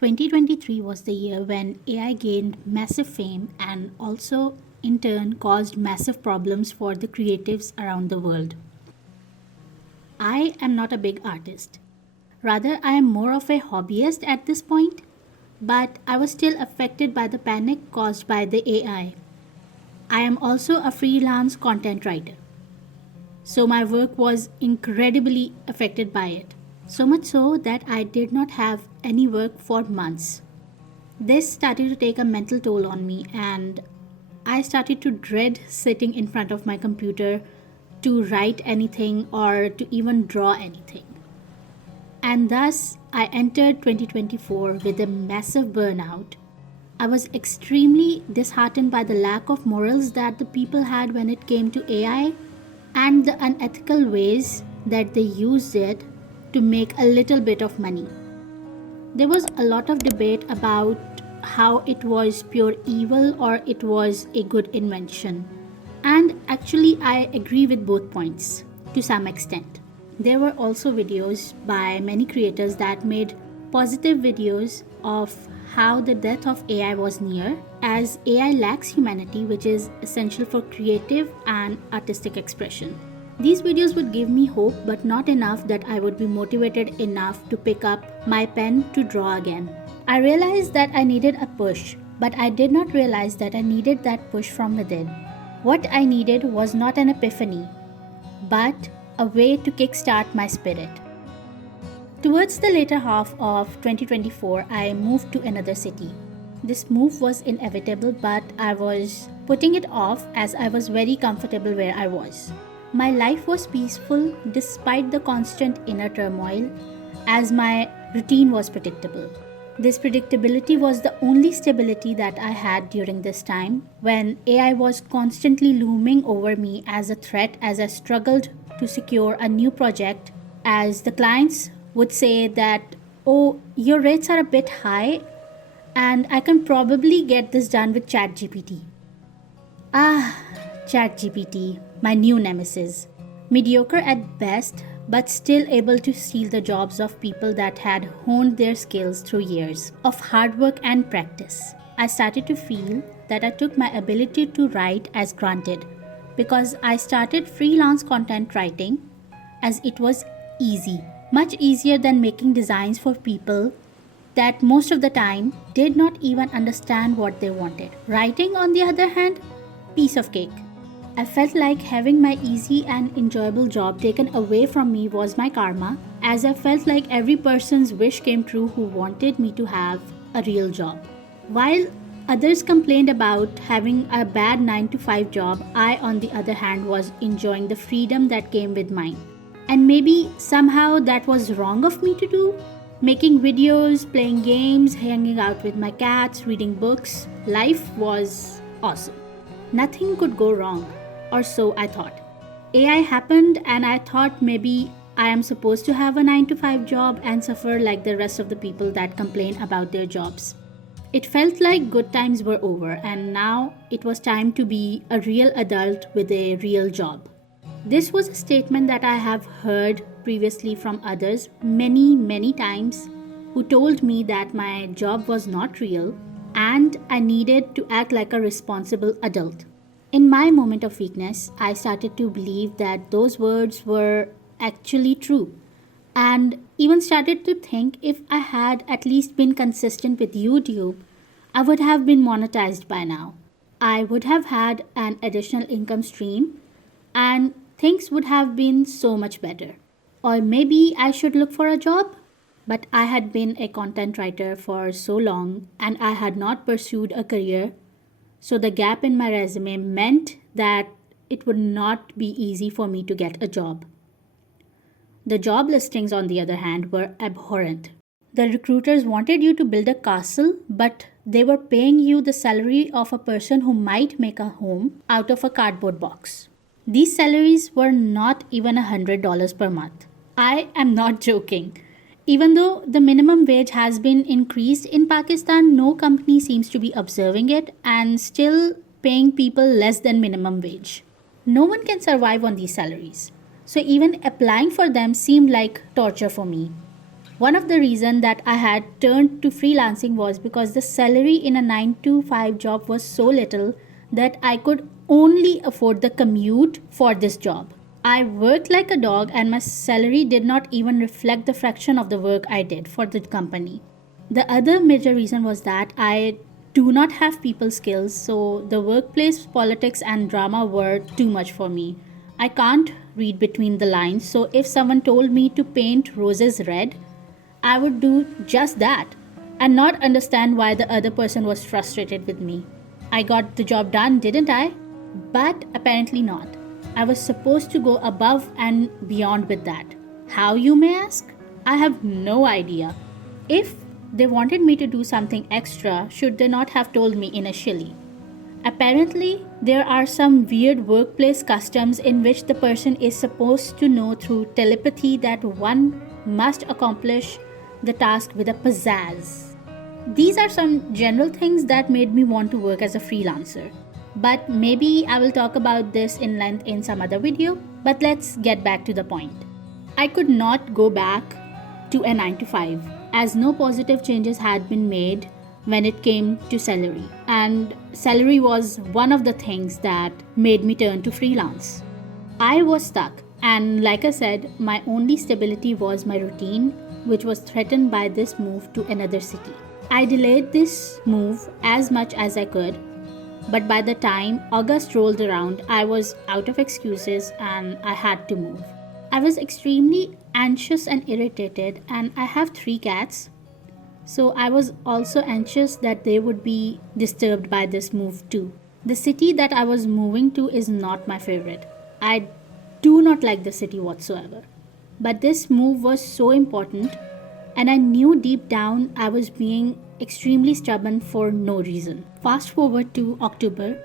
2023 was the year when AI gained massive fame and also, in turn, caused massive problems for the creatives around the world. I am not a big artist. Rather, I am more of a hobbyist at this point, but I was still affected by the panic caused by the AI. I am also a freelance content writer, so my work was incredibly affected by it. So much so that I did not have any work for months. This started to take a mental toll on me, and I started to dread sitting in front of my computer to write anything or to even draw anything. And thus, I entered 2024 with a massive burnout. I was extremely disheartened by the lack of morals that the people had when it came to AI and the unethical ways that they used it to make a little bit of money. There was a lot of debate about how it was pure evil or it was a good invention. And actually, I agree with both points to some extent. There were also videos by many creators that made positive videos of how the death of AI was near, as AI lacks humanity, which is essential for creative and artistic expression. These videos would give me hope, but not enough that I would be motivated enough to pick up my pen to draw again. I realized that I needed a push, but I did not realize that I needed that push from within. What I needed was not an epiphany, but a way to kickstart my spirit. Towards the later half of 2024, I moved to another city. This move was inevitable, but I was putting it off as I was very comfortable where I was. My life was peaceful despite the constant inner turmoil, as my routine was predictable. This predictability was the only stability that I had during this time when AI was constantly looming over me as a threat as I struggled to secure a new project, as the clients would say that, oh, your rates are a bit high and I can probably get this done with ChatGPT. ChatGPT, my new nemesis. Mediocre at best, but still able to steal the jobs of people that had honed their skills through years of hard work and practice. I started to feel that I took my ability to write as granted because I started freelance content writing as it was easy, much easier than making designs for people that most of the time did not even understand what they wanted. Writing, on the other hand, piece of cake. I felt like having my easy and enjoyable job taken away from me was my karma, as I felt like every person's wish came true who wanted me to have a real job. While others complained about having a bad 9 to 5 job, I, on the other hand, was enjoying the freedom that came with mine. And maybe somehow that was wrong of me to do. Making videos, playing games, hanging out with my cats, reading books, life was awesome. Nothing could go wrong. Or so I thought. AI happened and I thought maybe I am supposed to have a 9 to 5 job and suffer like the rest of the people that complain about their jobs. It felt like good times were over and now it was time to be a real adult with a real job. This was a statement that I have heard previously from others many times who told me that my job was not real and I needed to act like a responsible adult. In my moment of weakness, I started to believe that those words were actually true, and even started to think if I had at least been consistent with YouTube, I would have been monetized by now. I would have had an additional income stream, and things would have been so much better. Or maybe I should look for a job? But I had been a content writer for so long, and I had not pursued a career. So the gap in my resume meant that it would not be easy for me to get a job. The job listings, on the other hand, were abhorrent. The recruiters wanted you to build a castle, but they were paying you the salary of a person who might make a home out of a cardboard box. These salaries were not even $100 per month. I am not joking. Even though the minimum wage has been increased in Pakistan, no company seems to be observing it and still paying people less than minimum wage. No one can survive on these salaries. So even applying for them seemed like torture for me. One of the reasons that I had turned to freelancing was because the salary in a 9 to 5 job was so little that I could only afford the commute for this job. I worked like a dog and my salary did not even reflect the fraction of the work I did for the company. The other major reason was that I do not have people skills, so the workplace politics and drama were too much for me. I can't read between the lines, so if someone told me to paint roses red, I would do just that and not understand why the other person was frustrated with me. I got the job done, didn't I? But apparently not. I was supposed to go above and beyond with that. How, you may ask? I have no idea. If they wanted me to do something extra, should they not have told me initially? Apparently, there are some weird workplace customs in which the person is supposed to know through telepathy that one must accomplish the task with a pizzazz. These are some general things that made me want to work as a freelancer. But maybe I will talk about this in length in some other video, but let's get back to the point. I could not go back to a 9 to 5 as no positive changes had been made when it came to salary, and salary was one of the things that made me turn to freelance. I was stuck, and like I said, my only stability was my routine, which was threatened by this move to another city. I delayed this move as much as I could, but by the time August rolled around, I was out of excuses and I had to move. I was extremely anxious and irritated, and I have 3 cats. So I was also anxious that they would be disturbed by this move too. The city that I was moving to is not my favorite. I do not like the city whatsoever. But this move was so important, and I knew deep down I was being extremely stubborn for no reason. Fast forward to October.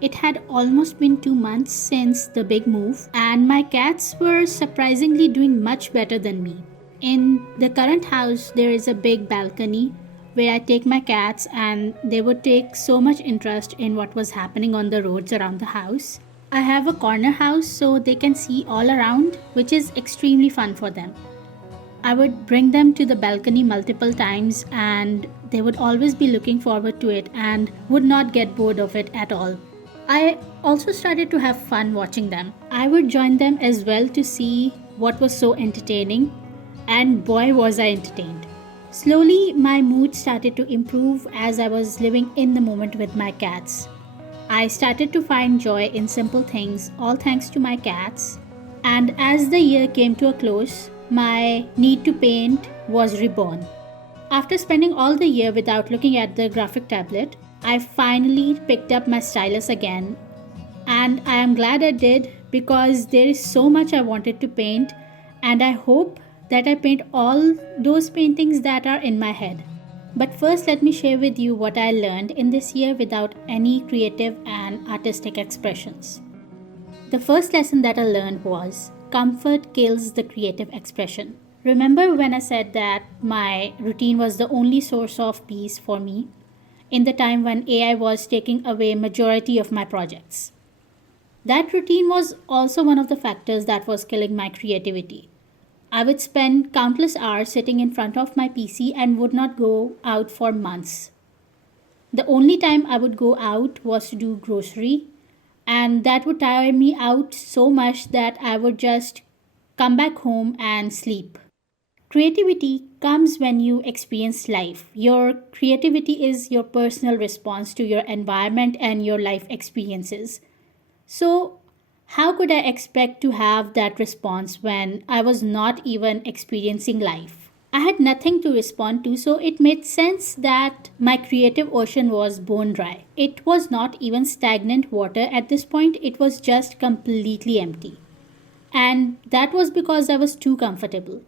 It had almost been 2 months since the big move, and my cats were surprisingly doing much better than me. In the current house, there is a big balcony where I take my cats, and they would take so much interest in what was happening on the roads around the house. I have a corner house so they can see all around, which is extremely fun for them. I would bring them to the balcony multiple times, and they would always be looking forward to it and would not get bored of it at all. I also started to have fun watching them. I would join them as well to see what was so entertaining, and boy was I entertained. Slowly, my mood started to improve as I was living in the moment with my cats. I started to find joy in simple things, all thanks to my cats. And as the year came to a close, my need to paint was reborn. After spending all the year without looking at the graphic tablet, I finally picked up my stylus again. And I am glad I did, because there is so much I wanted to paint, and I hope that I paint all those paintings that are in my head. But first, let me share with you what I learned in this year without any creative and artistic expressions. The first lesson that I learned was comfort kills the creative expression. Remember when I said that my routine was the only source of peace for me in the time when AI was taking away majority of my projects? That routine was also one of the factors that was killing my creativity. I would spend countless hours sitting in front of my PC and would not go out for months. The only time I would go out was to do grocery, and that would tire me out so much that I would just come back home and sleep. Creativity comes when you experience life. Your creativity is your personal response to your environment and your life experiences. So, how could I expect to have that response when I was not even experiencing life? I had nothing to respond to, so it made sense that my creative ocean was bone dry. It was not even stagnant water at this point, it was just completely empty. And that was because I was too comfortable.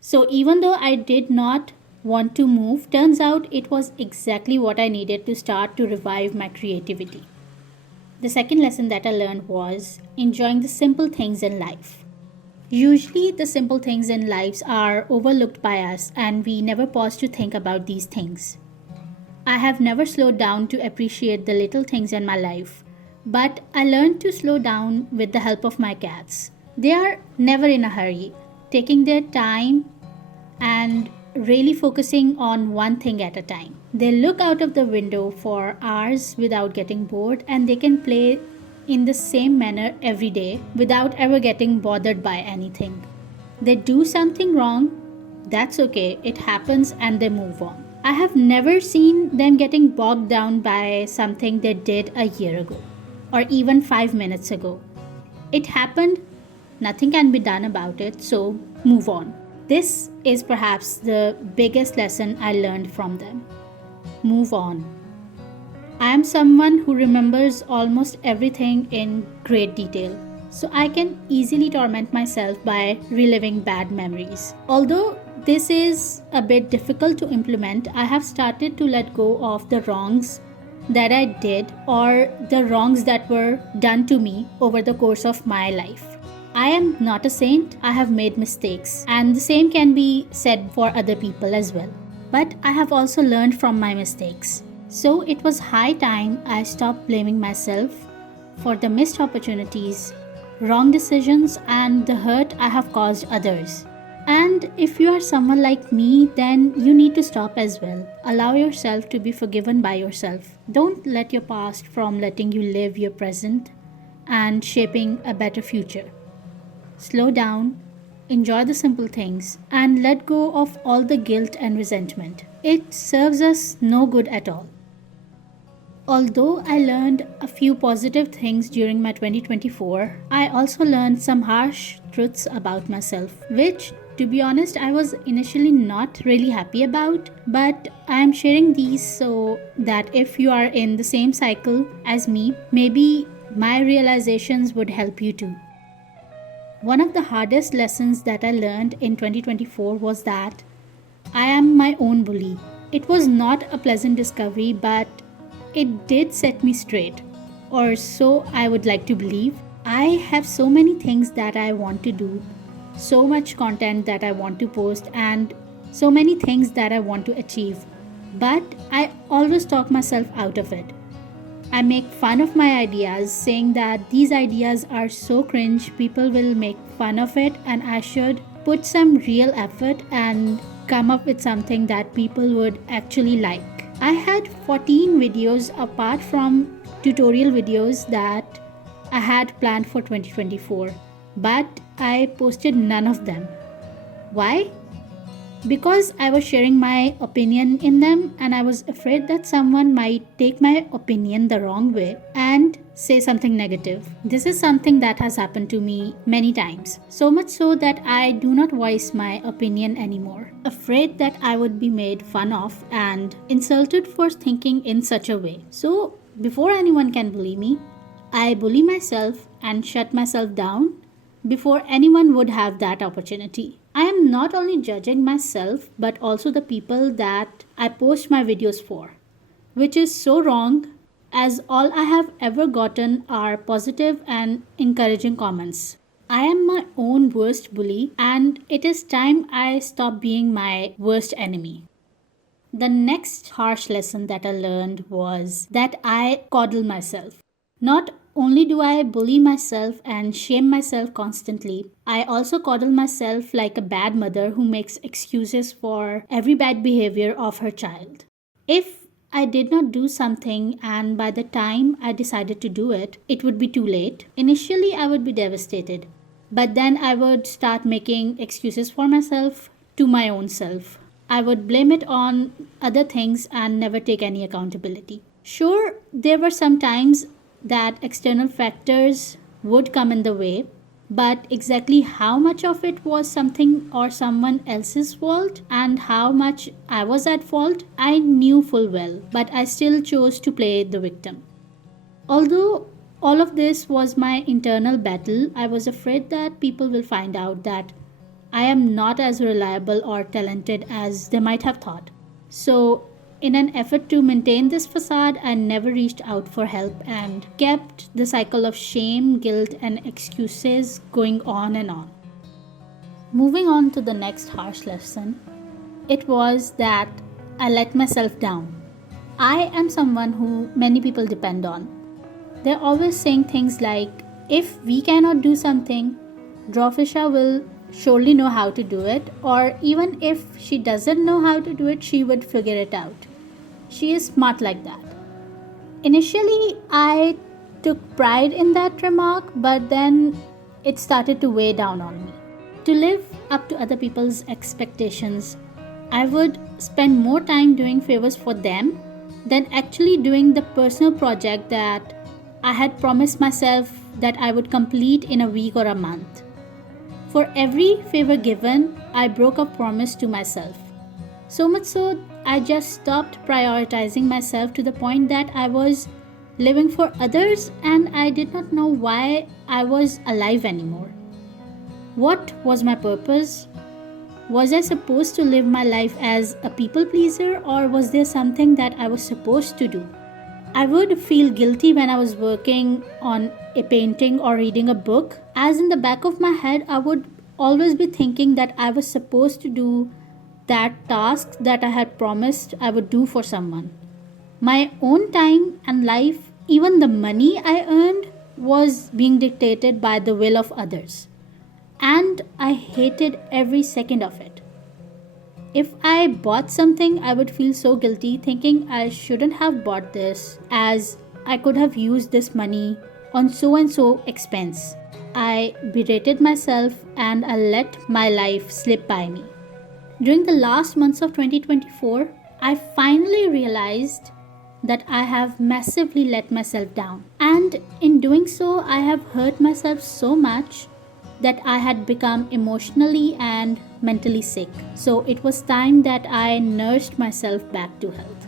So even though I did not want to move, turns out it was exactly what I needed to start to revive my creativity. The second lesson that I learned was enjoying the simple things in life. Usually, the simple things in lives are overlooked by us, and we never pause to think about these things. I have never slowed down to appreciate the little things in my life, but I learned to slow down with the help of my cats. They are never in a hurry, taking their time, and really focusing on one thing at a time. They look out of the window for hours without getting bored, and they can play in the same manner every day without ever getting bothered by anything. They do something wrong, that's okay, it happens, and they move on. I have never seen them getting bogged down by something they did a year ago or even 5 minutes ago. It happened, nothing can be done about it, so move on. This is perhaps the biggest lesson I learned from them. Move on. I am someone who remembers almost everything in great detail, so I can easily torment myself by reliving bad memories. Although this is a bit difficult to implement, I have started to let go of the wrongs that I did or the wrongs that were done to me over the course of my life. I am not a saint, I have made mistakes, and the same can be said for other people as well. But I have also learned from my mistakes. So it was high time I stopped blaming myself for the missed opportunities, wrong decisions, and the hurt I have caused others. And if you are someone like me, then you need to stop as well. Allow yourself to be forgiven by yourself. Don't let your past from letting you live your present and shaping a better future. Slow down, enjoy the simple things, and let go of all the guilt and resentment. It serves us no good at all. Although I learned a few positive things during my 2024, I also learned some harsh truths about myself, which, to be honest, I was initially not really happy about, but I am sharing these so that if you are in the same cycle as me, maybe my realizations would help you too. One of the hardest lessons that I learned in 2024 was that I am my own bully. It was not a pleasant discovery, but it did set me straight, or so I would like to believe. I have so many things that I want to do, so much content that I want to post, and so many things that I want to achieve, but I always talk myself out of it. I make fun of my ideas, saying that these ideas are so cringe, people will make fun of it, and I should put some real effort and come up with something that people would actually like. I had 14 videos apart from tutorial videos that I had planned for 2024, but I posted none of them. Why? Because I was sharing my opinion in them, and I was afraid that someone might take my opinion the wrong way and say something negative. This is something that has happened to me many times, so much so that I do not voice my opinion anymore, afraid that I would be made fun of and insulted for thinking in such a way. So before anyone can bully me, I bully myself and shut myself down before anyone would have that opportunity. I am not only judging myself but also the people that I post my videos for, which is so wrong, as all I have ever gotten are positive and encouraging comments. I am my own worst bully, and it is time I stop being my worst enemy. The next harsh lesson that I learned was that I coddle myself. Not only do I bully myself and shame myself constantly, I also coddle myself like a bad mother who makes excuses for every bad behavior of her child. If I did not do something and by the time I decided to do it, it would be too late, initially I would be devastated. But then I would start making excuses for myself to my own self. I would blame it on other things and never take any accountability. Sure, there were some times that external factors would come in the way, but exactly how much of it was something or someone else's fault and how much I was at fault, I knew full well, but I still chose to play the victim. Although all of this was my internal battle, I was afraid that people will find out that I am not as reliable or talented as they might have thought. So in an effort to maintain this facade, I never reached out for help and kept the cycle of shame, guilt, and excuses going on and on. Moving on to the next harsh lesson, it was that I let myself down. I am someone who many people depend on. They're always saying things like, if we cannot do something, Drawfishan will surely know how to do it, or even if she doesn't know how to do it, she would figure it out. She is smart like that. Initially, I took pride in that remark, but then it started to weigh down on me. To live up to other people's expectations, I would spend more time doing favors for them than actually doing the personal project that I had promised myself that I would complete in a week or a month. For every favor given, I broke a promise to myself. So much so, I just stopped prioritizing myself to the point that I was living for others and I did not know why I was alive anymore. What was my purpose? Was I supposed to live my life as a people pleaser, or was there something that I was supposed to do? I would feel guilty when I was working on a painting or reading a book, as in the back of my head I would always be thinking that I was supposed to do that task that I had promised I would do for someone. My own time and life, even the money I earned, was being dictated by the will of others. And I hated every second of it. If I bought something, I would feel so guilty thinking I shouldn't have bought this, as I could have used this money on so and so expense. I berated myself and I let my life slip by me. During the last months of 2024, I finally realized that I have massively let myself down. And in doing so, I have hurt myself so much that I had become emotionally and mentally sick. So it was time that I nursed myself back to health.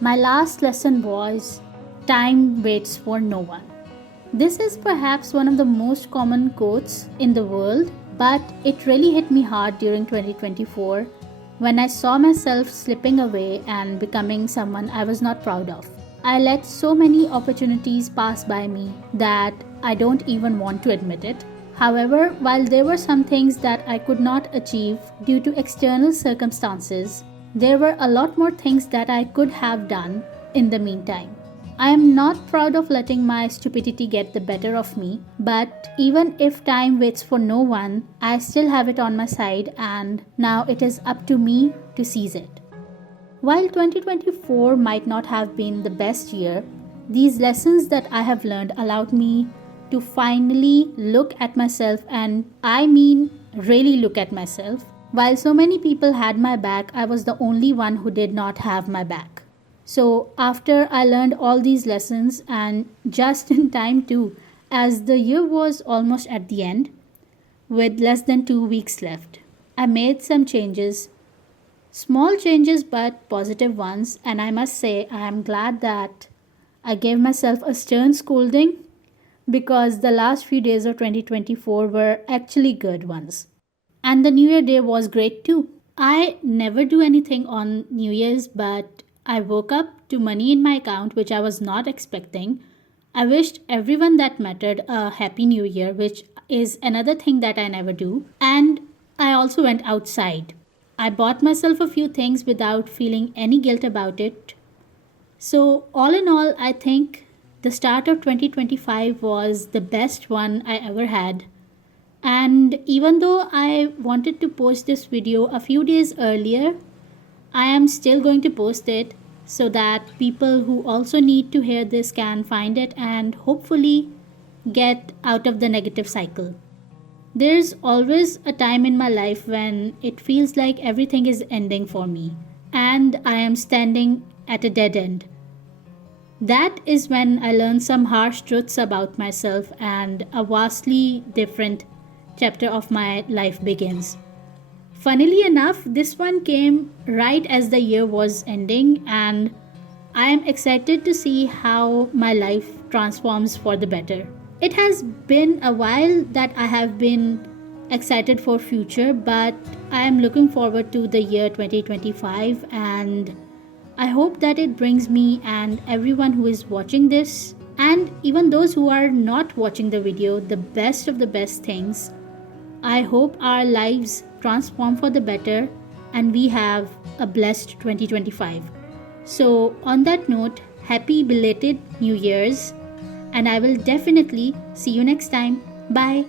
My last lesson was time waits for no one. This is perhaps one of the most common quotes in the world, but it really hit me hard during 2024 when I saw myself slipping away and becoming someone I was not proud of. I let so many opportunities pass by me that I don't even want to admit it. However, while there were some things that I could not achieve due to external circumstances, there were a lot more things that I could have done in the meantime. I am not proud of letting my stupidity get the better of me, but even if time waits for no one, I still have it on my side and now it is up to me to seize it. While 2024 might not have been the best year, these lessons that I have learned allowed me to finally look at myself, and I mean really look at myself. While so many people had my back, I was the only one who did not have my back. So after I learned all these lessons, and just in time too, as the year was almost at the end, with less than 2 weeks left, I made some changes. Small changes but positive ones, and I must say I am glad that I gave myself a stern scolding because the last few days of 2024 were actually good ones. And the New Year day was great too. I never do anything on New Year's, but I woke up to money in my account which I was not expecting. I wished everyone that mattered a happy new year, which is another thing that I never do. And I also went outside. I bought myself a few things without feeling any guilt about it. So, all in all, I think the start of 2025 was the best one I ever had. And even though I wanted to post this video a few days earlier, I am still going to post it so that people who also need to hear this can find it and hopefully get out of the negative cycle. There's always a time in my life when it feels like everything is ending for me and I am standing at a dead end. That is when I learn some harsh truths about myself and a vastly different chapter of my life begins. Funnily enough, this one came right as the year was ending, and I am excited to see how my life transforms for the better. It has been a while that I have been excited for future, but I am looking forward to the year 2025, and I hope that it brings me and everyone who is watching this, and even those who are not watching the video, the best of the best things. I hope our lives transform for the better and we have a blessed 2025. So on that note, happy belated New Year's, and I will definitely see you next time. Bye.